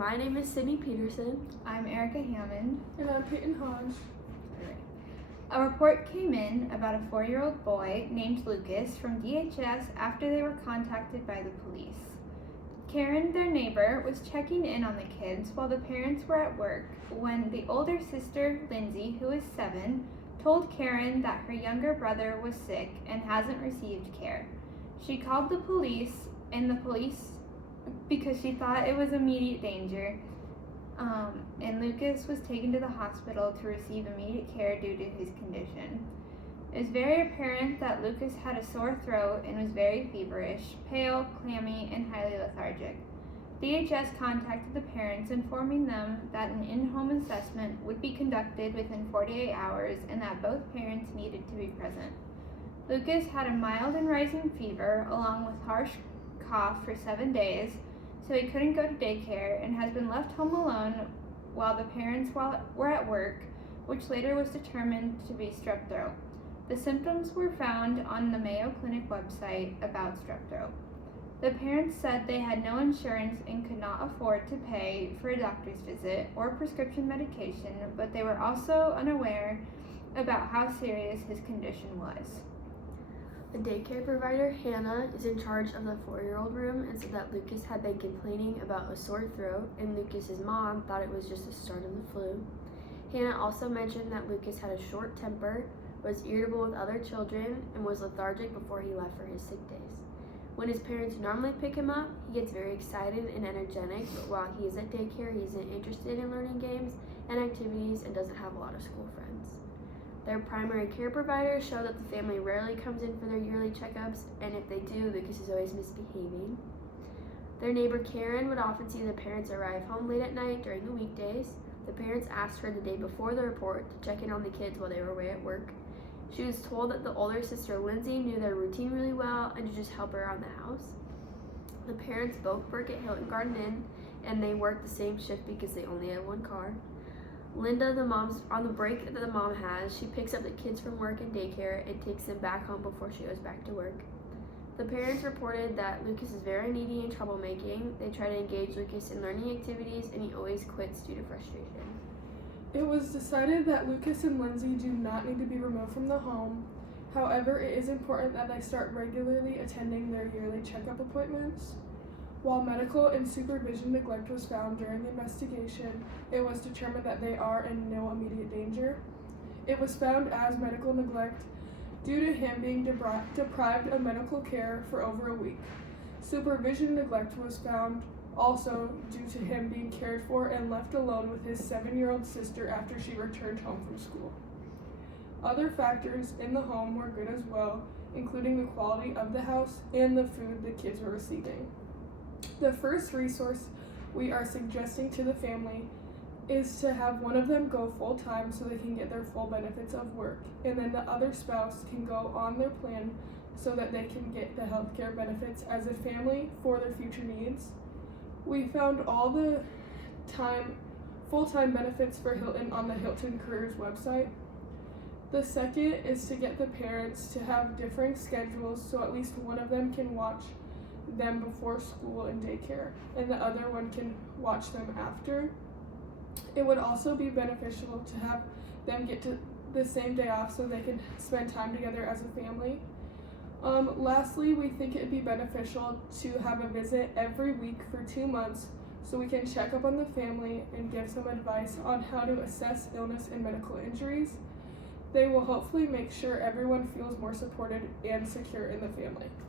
My name is Sydney Peterson. I'm Erica Hammond. And I'm Peyton Hodge. A report came in about a 4-year-old boy named Lucas from DHS after they were contacted by the police. Karen, their neighbor, was checking in on the kids while the parents were at work when the older sister, Lindsay, who is 7, told Karen that her younger brother was sick and hasn't received care. She called the police, because she thought it was immediate danger, and Lucas was taken to the hospital to receive immediate care due to his condition. It was very apparent that Lucas had a sore throat and was very feverish, pale, clammy, and highly lethargic. DHS contacted the parents, informing them that an in-home assessment would be conducted within 48 hours and that both parents needed to be present. Lucas had a mild and rising fever along with harsh cough for 7 days, so he couldn't go to daycare and has been left home alone while the parents were at work, which later was determined to be strep throat. The symptoms were found on the Mayo Clinic website about strep throat. The parents said they had no insurance and could not afford to pay for a doctor's visit or prescription medication, but they were also unaware about how serious his condition was. The daycare provider, Hannah, is in charge of the 4-year-old room and said that Lucas had been complaining about a sore throat and Lucas's mom thought it was just the start of the flu. Hannah also mentioned that Lucas had a short temper, was irritable with other children, and was lethargic before he left for his sick days. When his parents normally pick him up, he gets very excited and energetic, but while he is at daycare, he isn't interested in learning games and activities and doesn't have a lot of school friends. Their primary care providers show that the family rarely comes in for their yearly checkups, and if they do, Lucas is always misbehaving. Their neighbor Karen would often see the parents arrive home late at night during the weekdays. The parents asked her the day before the report to check in on the kids while they were away at work. She was told that the older sister Lindsay knew their routine really well and to just help her around the house. The parents both work at Hilton Garden Inn, and they work the same shift because they only have one car. Linda, on the break that the mom has, she picks up the kids from work and daycare and takes them back home before she goes back to work. The parents reported that Lucas is very needy and troublemaking. They try to engage Lucas in learning activities, and he always quits due to frustration. It was decided that Lucas and Lindsay do not need to be removed from the home. However, it is important that they start regularly attending their yearly checkup appointments. While medical and supervision neglect was found during the investigation, it was determined that they are in no immediate danger. It was found as medical neglect due to him being deprived of medical care for over a week. Supervision neglect was found also due to him being cared for and left alone with his 7-year-old sister after she returned home from school. Other factors in the home were good as well, including the quality of the house and the food the kids were receiving. The first resource we are suggesting to the family is to have one of them go full-time so they can get their full benefits of work, and then the other spouse can go on their plan so that they can get the healthcare benefits as a family for their future needs. We found all the full-time benefits for Hilton on the Hilton Careers website. The second is to get the parents to have differing schedules so at least one of them can watch them before school and daycare, and the other one can watch them after. It would also be beneficial to have them get to the same day off so they can spend time together as a family. Lastly, we think it'd be beneficial to have a visit every week for 2 months so we can check up on the family and give some advice on how to assess illness and medical injuries. They will hopefully make sure everyone feels more supported and secure in the family.